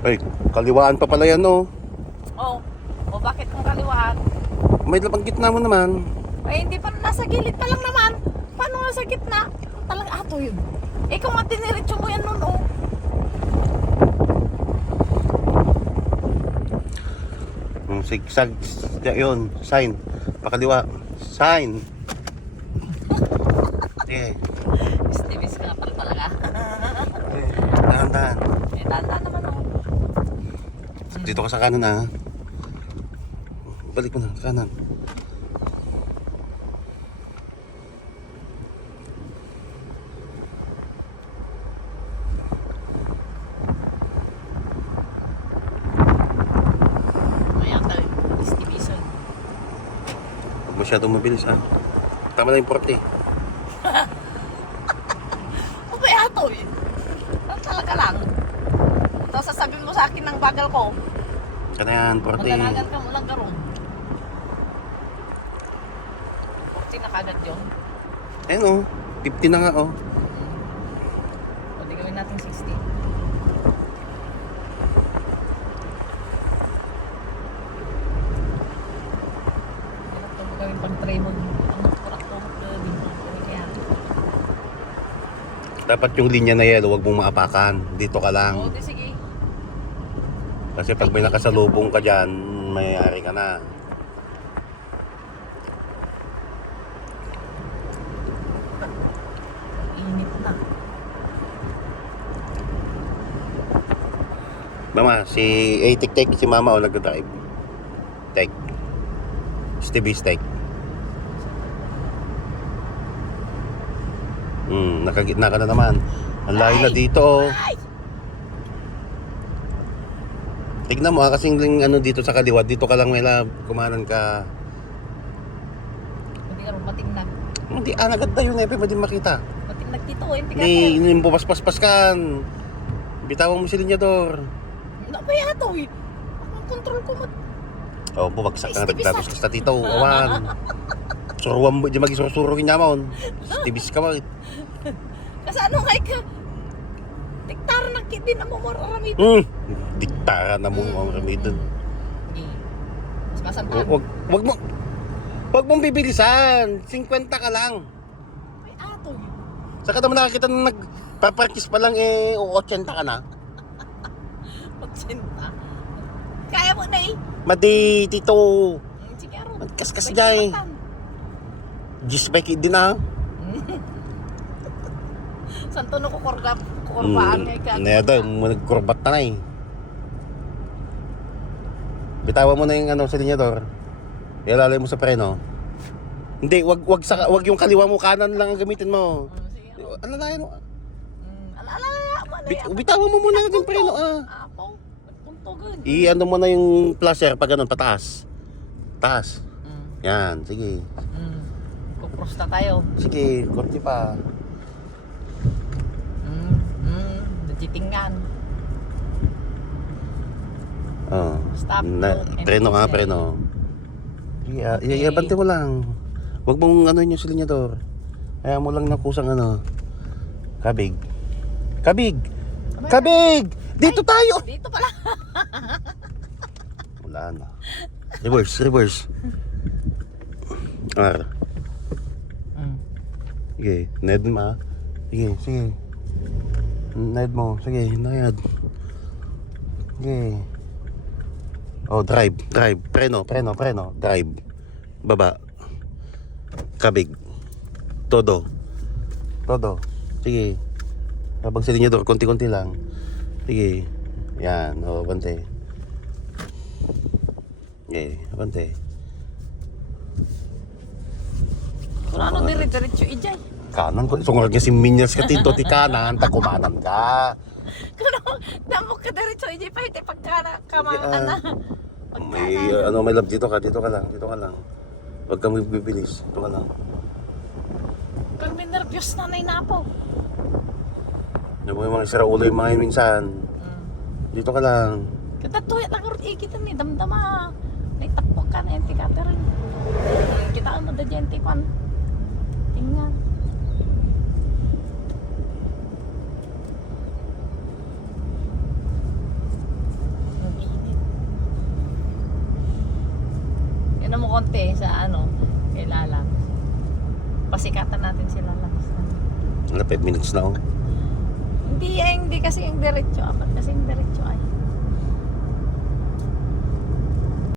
Ay, kaliwaan pa pala yan, oh. Oh, o bakit kung kaliwaan? May lapang gitna mo naman. Ay, hindi pa, nasa gilid pa lang naman. Paano nasa gitna? Talaga ato yun. Ikaw nga diniretso mo yan nun, oh. Sigsag, yun, sign. Pakaliwa, sign. Okay. Stevie's ka pala talaga. Dahan-dahan. Eh, tanda naman ako. Dito ka sa kanan, ha. Balik mo na, sa kanan. Masyadong mabilis, ha. Tama na yung 40. Okay, ato eh. Talaga lang. Tapos sasabihin mo sa akin ng bagal ko. Kana yan, 40. Magdanagan ka mo lang karoon. 40 na kagad yun. Ayun, oh. 50 na nga, oh. O, di gawin natin 60. Gawin pang tray mo. Ang kurak-kurak na din mo. Kaya. Dapat yung linya na yellow, huwag mong maapakan. Dito ka lang. O, di sige. Kasi pag may nakasalubong ka dyan, mayayari ka na. Init na. Mama, si Tik, si Mama, o nagdadrive. Tek. Stevie's Tek. Nakagitna ka na naman. Ang layo na dito, oh. Ay! Tignan mo, kasing ano dito sa kaliwa, dito ka lang may kumanan ka. Hindi ka rin matingnan. Hindi, agad na yun, eh, pwede makita. Matingnan dito, hindi ka Hindi, yung pupas-pas kan. Bitawan mo si linyador. Napaya ito eh. Ang control ko Oh, bumagsak ka na nagtatos ka sa tito, awan. Suruan mo, di mag-isurusuruhin niya mo. Stevie's ka ba? Kasi ano ka? Tiktara na din na mo maramid. Diktara na mo ang ramidon. Mas masantan. Wag mong bibilisan. 50 ka lang. Ay ato eh. Saka naman nakakita na nagpaparkis pa lang eh, 80 ka na. Magsinta. Kaya mo na eh. Madi, tito. Sige aro. Magkaskas jay. Gisbike din na. Santo no kukurbaan ngay ka. Neda, nagkurbat na eh. Bitawan mo na yung ano sa linyador. Ilalay mo sa preno. Hindi, wag yung kaliwa mo, kanan lang ang gamitin mo. Sige aro. Alalayan mo. Alalaya mo na yan. Bitawan mo muna yung preno, ah. Ako. Nagpuntogan. I-ano mo na yung flasher pag ganun, pataas. Taas. Yan, sige. Kukros na tayo. Sige, korte pa. Najitingan. Oh. Stop. Preno nga, preno. Iabante mo lang. Huwag mong ano yung silinyador. Kaya mo lang na kusang ano. Kabig. Kabig! Kabig! Dito tayo! Dito pala. Wala na. Reverse. R. Sige, ned mo. Sige. Ned mo. Sige, nayad. Sige. Oh, drive. Preno. Drive. Baba. Kabig. Todo. Sige. Habang sa linyador, konti-konti lang. Sige. Yan. O, bante. Okay, bante. Kung ano dire-diretso ijay. Kanan ko. Sungurag niya si Minyas ka tito. Ti kanan. Takumanan ka. Kung damo ka diretso ijay pa iti pagkana kamangan na. May may love dito ka lang. Huwag kang bibilis. Dito ka lang. Kung may nervyos na napo. Ano mo yung mga sira ulo yung mga yun minsan. Dito ka lang. Katatuya lang ron kita ni damdama. May takbo ka na enti ka pero kita ano da jenti pan. Tingnan. konti sa ano, kay Lalang. Pasikatan natin si Lalang. Wala, 5 minutes na oh. Hindi kasi yung diretso. Apat kasi yung diretso ay.